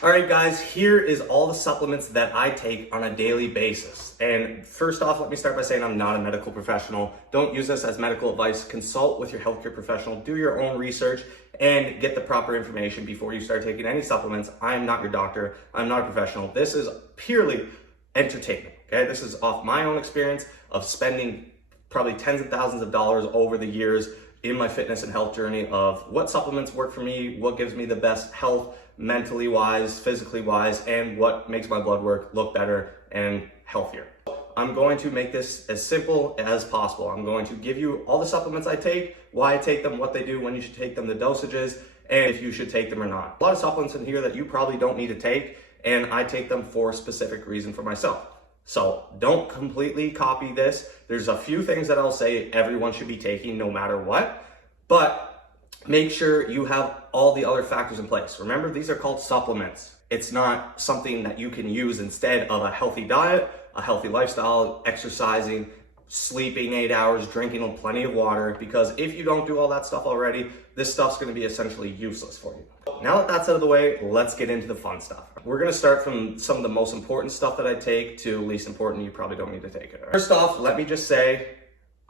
All right, guys, here is all the supplements that I take on a daily basis. And first off, let me start by saying I'm not a medical professional. Don't use this as medical advice. Consult with your healthcare professional, do your own research, and get the proper information before you start taking any supplements. I am not your doctor. I'm not a professional. This is purely entertainment, okay? This is off my own experience of spending probably tens of thousands of dollars over the years in my fitness and health journey of what supplements work for me, what gives me the best health, mentally wise, physically wise, and what makes my blood work look better and healthier. I'm going to make this as simple as possible. I'm going to give you all the supplements I take, why I take them, what they do, when you should take them, the dosages, and if you should take them or not. A lot of supplements in here that you probably don't need to take, and I take them for a specific reason for myself. So don't completely copy this. There's a few things that I'll say everyone should be taking no matter what, but make sure you have all the other factors in place. Remember, these are called supplements. It's not something that you can use instead of a healthy diet, a healthy lifestyle, exercising, sleeping 8 hours, drinking plenty of water, because if you don't do all that stuff already, this stuff's gonna be essentially useless for you. Now that that's out of the way, let's get into the fun stuff. We're gonna start from some of the most important stuff that I take to least important, you probably don't need to take it. First off, let me just say,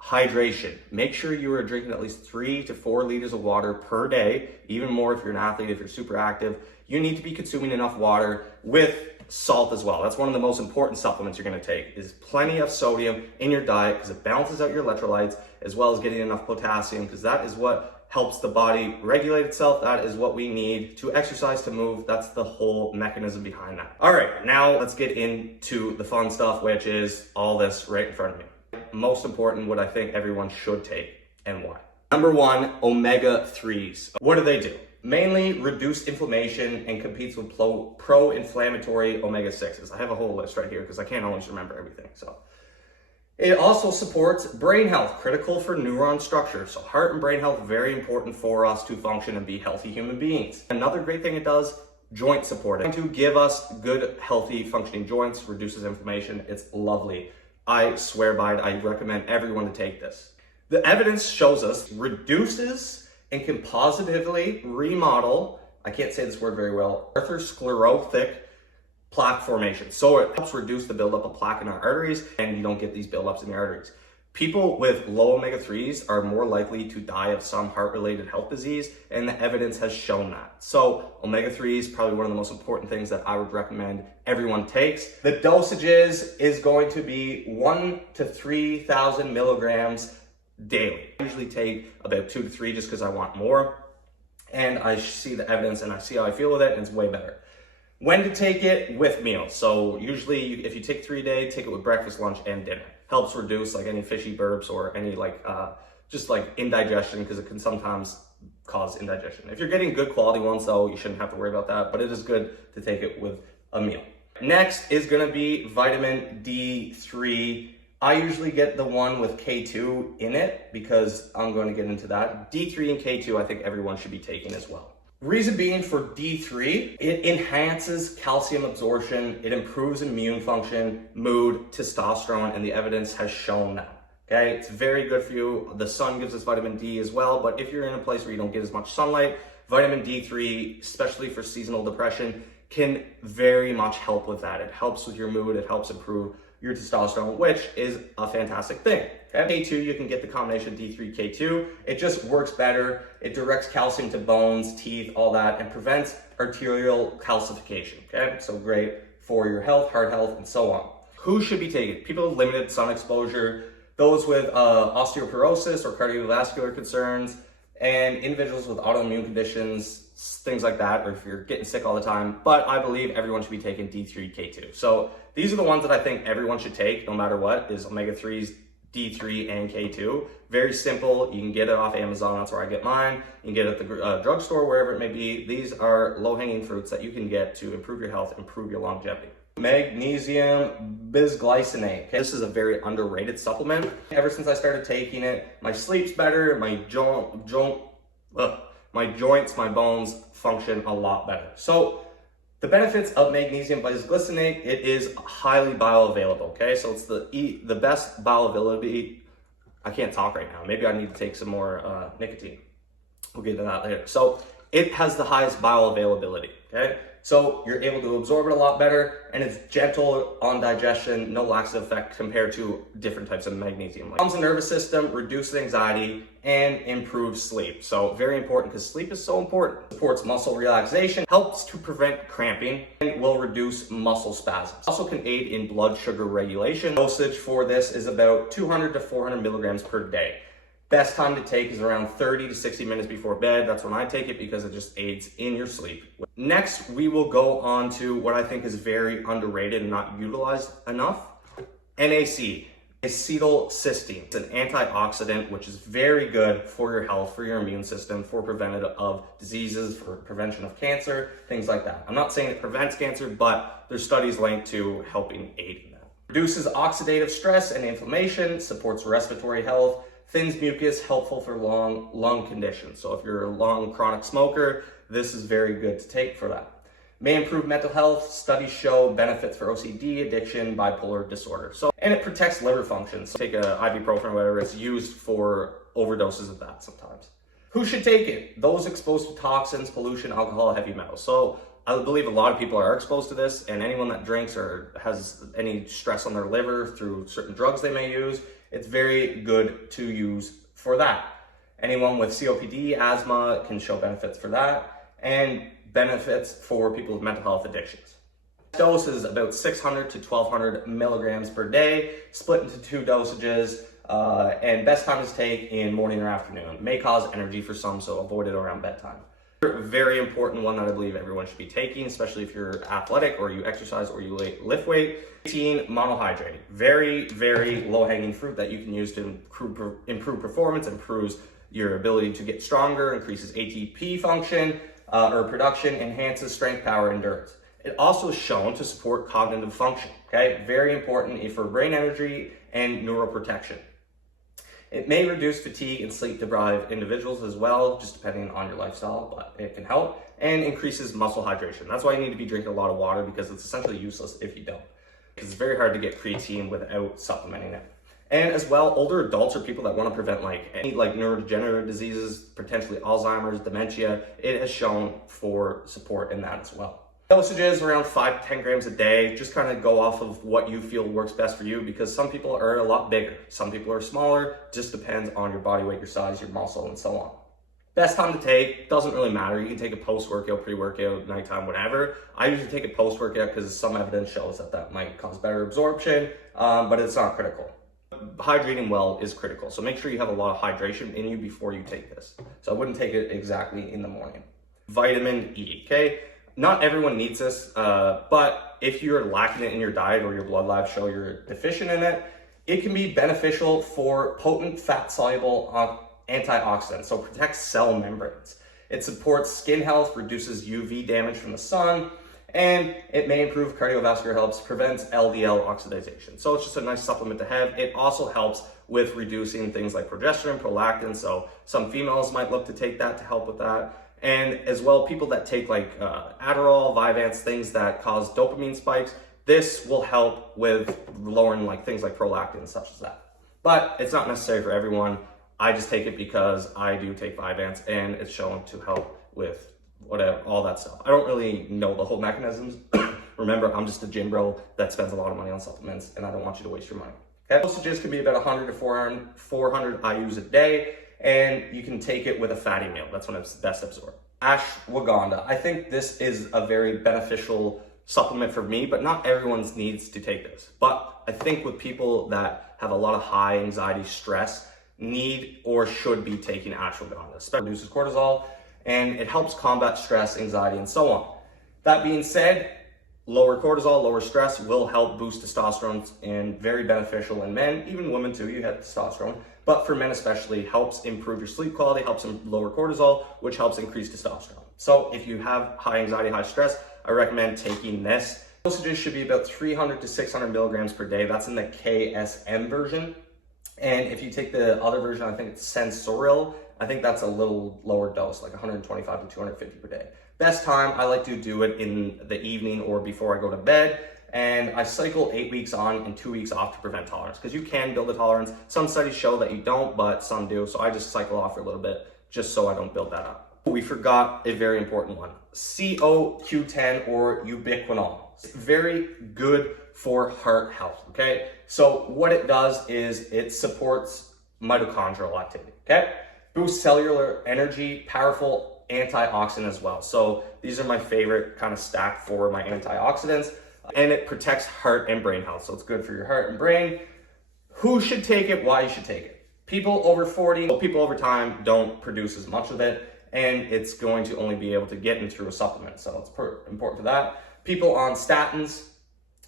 hydration. Make sure you are drinking at least 3 to 4 liters of water per day, even more if you're an athlete, if you're super active. You need to be consuming enough water with salt as well. That's one of the most important supplements you're gonna take, is plenty of sodium in your diet because it balances out your electrolytes, as well as getting enough potassium, because that is what helps the body regulate itself. That is what we need to exercise, to move. That's the whole mechanism behind that. All right, now let's get into the fun stuff, which is all this right in front of me. Most important, what I think everyone should take and why. Number one, omega-3s. What do? Mainly reduce inflammation and competes with pro-inflammatory omega-6s. I have a whole list right here because I can't always remember everything. So it also supports brain health, critical for neuron structure. So heart and brain health, very important for us to function and be healthy human beings. Another great thing it does, joint support. To give us good, healthy, functioning joints, reduces inflammation. It's lovely. I swear by it. I recommend everyone to take this. The evidence shows us reduces and can positively remodel, I can't say this word very well, atherosclerotic plaque formation. So it helps reduce the buildup of plaque in our arteries, and you don't get these buildups in the arteries. People with low omega-3s are more likely to die of some heart-related health disease, and the evidence has shown that. So omega-3 is probably one of the most important things that I would recommend everyone takes. The dosages is going to be 1,000 to 3,000 milligrams daily. I usually take about 2 to 3 just because I want more, and I see the evidence and I see how I feel with it, and it's way better. When to take it? With meals. So usually if you take 3 a day, take it with breakfast, lunch, and dinner. Helps reduce like any fishy burps or any just like indigestion, because it can sometimes cause indigestion. If you're getting good quality ones though, you shouldn't have to worry about that, but it is good to take it with a meal. Next is gonna be vitamin D3. I usually get the one with K2 in it because I'm going to get into that. D3 and K2 I think everyone should be taking as well. Reason being for D3, it enhances calcium absorption, it improves immune function, mood, testosterone, and the evidence has shown that. Okay, it's very good for you. The sun gives us vitamin D as well, but if you're in a place where you don't get as much sunlight, vitamin D3, especially for seasonal depression, can very much help with that. It helps with your mood, it helps improve your testosterone, which is a fantastic thing. Okay? K2, you can get the combination D3, K2. It just works better. It directs calcium to bones, teeth, all that, and prevents arterial calcification. Okay, so great for your health, heart health, and so on. Who should be taking it? People with limited sun exposure, those with osteoporosis or cardiovascular concerns, and individuals with autoimmune conditions, things like that, or if you're getting sick all the time. But I believe everyone should be taking D3, K2. So these are the ones that I think everyone should take no matter what, is omega-3s, D3, and K2. Very simple. You can get it off Amazon. That's where I get mine. You can get it at the drugstore, wherever it may be. These are low-hanging fruits that you can get to improve your health, improve your longevity. Magnesium bisglycinate. Okay, this is a very underrated supplement. Ever since I started taking it, my sleep's better, my joints, my bones function a lot better. So the benefits of magnesium bisglycinate, it is highly bioavailable. Okay, so it's the best bioavailability. I can't talk right now. Maybe I need to take some more nicotine. We'll get to that later. So it has the highest bioavailability. Okay, So you're able to absorb it a lot better, and it's gentle on digestion, no laxative effect compared to different types of magnesium. Calms the nervous system, reduces anxiety, and improves sleep. So very important, because sleep is so important. Supports muscle relaxation, helps to prevent cramping, and will reduce muscle spasms. Also can aid in blood sugar regulation. Dosage for this is about 200 to 400 milligrams per day. Best time to take is around 30 to 60 minutes before bed. That's when I take it, because it just aids in your sleep. Next, we will go on to what I think is very underrated and not utilized enough. NAC, acetylcysteine. It's an antioxidant, which is very good for your health, for your immune system, for prevention of diseases, for prevention of cancer, things like that. I'm not saying it prevents cancer, but there's studies linked to helping aid in that. Reduces oxidative stress and inflammation, supports respiratory health, thins mucus, helpful for lung conditions. So if you're a long chronic smoker, this is very good to take for that. May improve mental health. Studies show benefits for OCD, addiction, bipolar disorder. And it protects liver function. So take a ibuprofen or whatever, it's used for overdoses of that sometimes. Who should take it? Those exposed to toxins, pollution, alcohol, heavy metals. So I believe a lot of people are exposed to this, and anyone that drinks or has any stress on their liver through certain drugs they may use, it's very good to use for that. Anyone with COPD, asthma can show benefits for that, and benefits for people with mental health addictions. Dose is about 600 to 1200 milligrams per day, split into 2 dosages, and best time to take in morning or afternoon. May cause energy for some, so avoid it around bedtime. Very important one that I believe everyone should be taking, especially if you're athletic or you exercise or you lift weight. 18, monohydrate. Very, very low-hanging fruit that you can use to improve performance, improves your ability to get stronger, increases ATP function or production, enhances strength, power, endurance. It also is shown to support cognitive function, okay? Very important for brain energy and neuroprotection. It may reduce fatigue in sleep-deprived individuals as well, just depending on your lifestyle, but it can help, and increases muscle hydration. That's why you need to be drinking a lot of water, because it's essentially useless if you don't. Because it's very hard to get creatine without supplementing it. And as well, older adults or people that want to prevent any neurodegenerative diseases, potentially Alzheimer's, dementia, it has shown for support in that as well. Dosages around 5 to 10 grams a day. Just kind of go off of what you feel works best for you, because some people are a lot bigger, some people are smaller. Just depends on your body weight, your size, your muscle, and so on. Best time to take, doesn't really matter. You can take it post-workout, pre-workout, nighttime, whatever. I usually take it post-workout because some evidence shows that might cause better absorption, but it's not critical. Hydrating well is critical, so make sure you have a lot of hydration in you before you take this. So I wouldn't take it exactly in the morning. Vitamin E, okay? Not everyone needs this, but if you're lacking it in your diet or your blood labs show you're deficient in it, it can be beneficial for potent fat-soluble antioxidants, so protects cell membranes. It supports skin health, reduces UV damage from the sun, and it may improve cardiovascular health, prevents LDL oxidation. So it's just a nice supplement to have. It also helps with reducing things like progesterone, prolactin, so some females might look to take that to help with that. And as well, people that take Adderall, Vyvanse, things that cause dopamine spikes, this will help with lowering things like prolactin and such as that. But it's not necessary for everyone. I just take it because I do take Vyvanse, and it's shown to help with whatever, all that stuff. I don't really know the whole mechanisms. Remember, I'm just a gym bro that spends a lot of money on supplements, and I don't want you to waste your money. Okay? Dosages can be about 100 to 400 IUs a day, and you can take it with a fatty meal. That's when it's best absorbed. Ashwagandha. I think this is a very beneficial supplement for me, but not everyone needs to take this. But I think with people that have a lot of high anxiety, stress, need or should be taking ashwagandha. Especially reduces cortisol, and it helps combat stress, anxiety, and so on. That being said, lower cortisol, lower stress will help boost testosterone, and very beneficial in men, even women too. You have testosterone, but for men especially, helps improve your sleep quality, helps lower cortisol, which helps increase testosterone. So if you have high anxiety, high stress, I recommend taking this. Dosages should be about 300 to 600 milligrams per day. That's in the KSM version. And if you take the other version, I think it's Sensorial, I think that's a little lower dose, like 125 to 250 per day. Best time, I like to do it in the evening or before I go to bed. And I cycle 8 weeks on and 2 weeks off to prevent tolerance, because you can build a tolerance. Some studies show that you don't, but some do. So I just cycle off for a little bit just so I don't build that up. We forgot a very important one, CoQ10 or ubiquinol. It's very good for heart health, okay? So what it does is it supports mitochondrial activity, okay? Boosts cellular energy, powerful antioxidant as well. So these are my favorite kind of stack for my antioxidants, and it protects heart and brain health. So it's good for your heart and brain. Who should take it? Why you should take it? People over 40, people over time don't produce as much of it, and it's going to only be able to get in through a supplement. So it's important for that. People on statins,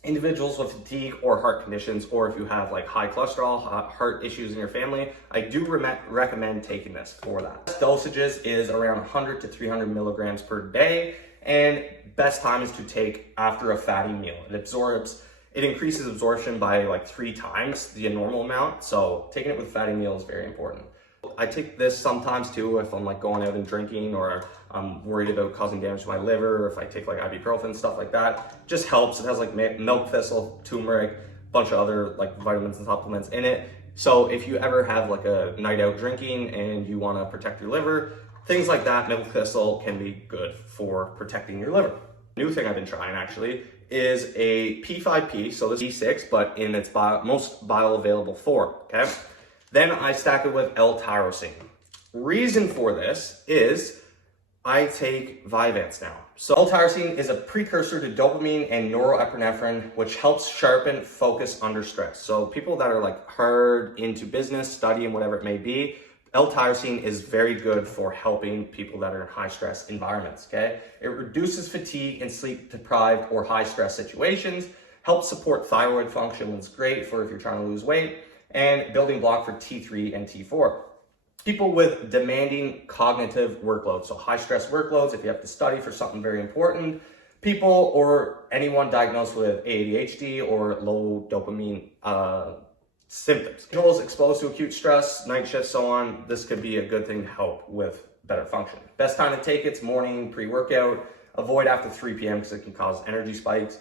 individuals with fatigue or heart conditions, or if you have like high cholesterol, heart issues in your family, I do recommend taking this for that. Dosages is around 100 to 300 milligrams per day, and best time is to take after a fatty meal. It increases absorption by like 3 times the normal amount. So taking it with fatty meal is very important. I take this sometimes too if I'm like going out and drinking, or I'm worried about causing damage to my liver, or if I take like ibuprofen, stuff like that. Just helps. It has like milk thistle, turmeric, a bunch of other like vitamins and supplements in it. So if you ever have like a night out drinking and you want to protect your liver, things like that, milk thistle can be good for protecting your liver. New thing I've been trying actually is a P5P, so this is B6, but in its most bioavailable form, okay? Then I stack it with L-tyrosine. Reason for this is I take Vyvanse now. So L-tyrosine is a precursor to dopamine and norepinephrine, which helps sharpen focus under stress. So people that are like hard into business, studying, whatever it may be, L-tyrosine is very good for helping people that are in high stress environments, okay? It reduces fatigue in sleep deprived or high stress situations, helps support thyroid function, which is great for if you're trying to lose weight, and building block for T3 and T4. People with demanding cognitive workloads, so high stress workloads, if you have to study for something very important, people or anyone diagnosed with ADHD or low dopamine symptoms. Individuals exposed to acute stress, night shifts, so on, this could be a good thing to help with better function. Best time to take it's morning, pre-workout. Avoid after 3 p.m. because it can cause energy spikes.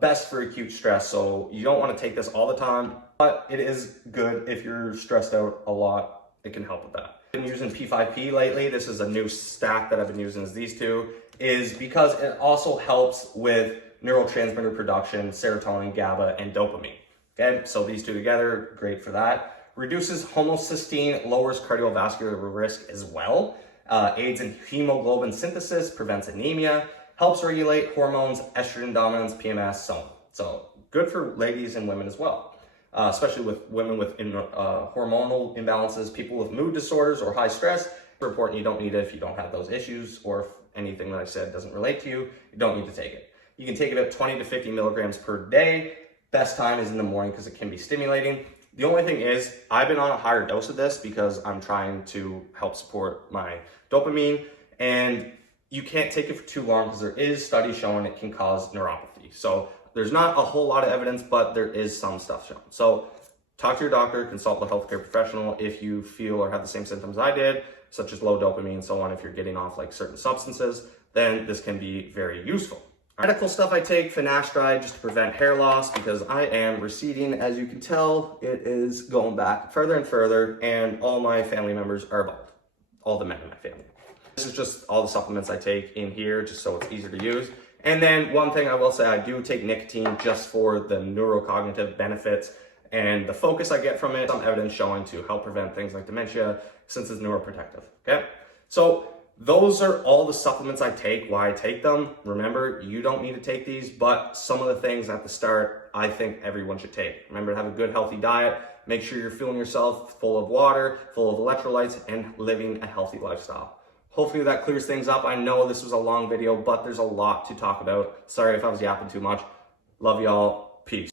Best for acute stress, so you don't want to take this all the time, but it is good if you're stressed out a lot. It can help with that. I've been using P5P lately. This is a new stack that I've been using, is these two, is because it also helps with neurotransmitter production, serotonin, GABA, and dopamine. Okay, so these two together, great for that. Reduces homocysteine, lowers cardiovascular risk as well. Aids in hemoglobin synthesis, prevents anemia, helps regulate hormones, estrogen dominance, PMS, so on. So good for ladies and women as well. Especially with women with hormonal imbalances, people with mood disorders or high stress. It's important, you don't need it if you don't have those issues, or if anything that I said doesn't relate to you, you don't need to take it. You can take it at 20 to 50 milligrams per day. Best time is in the morning because it can be stimulating. The only thing is, I've been on a higher dose of this because I'm trying to help support my dopamine, and you can't take it for too long because there is studies showing it can cause neuropathy. So there's not a whole lot of evidence, but there is some stuff shown. So talk to your doctor, consult with a healthcare professional if you feel or have the same symptoms I did, such as low dopamine and so on. If you're getting off like certain substances, then this can be very useful. Medical stuff I take, finasteride, just to prevent hair loss because I am receding. As you can tell, it is going back further and further, and all my family members are bald. All the men in my family. This is just all the supplements I take in here, just so it's easier to use. And then one thing I will say, I do take nicotine just for the neurocognitive benefits and the focus I get from it. Some evidence showing to help prevent things like dementia since it's neuroprotective, okay? So those are all the supplements I take, why I take them. Remember, you don't need to take these, but some of the things at the start, I think everyone should take. Remember to have a good, healthy diet. Make sure you're fueling yourself full of water, full of electrolytes, and living a healthy lifestyle. Hopefully that clears things up. I know this was a long video, but there's a lot to talk about. Sorry if I was yapping too much. Love y'all. Peace.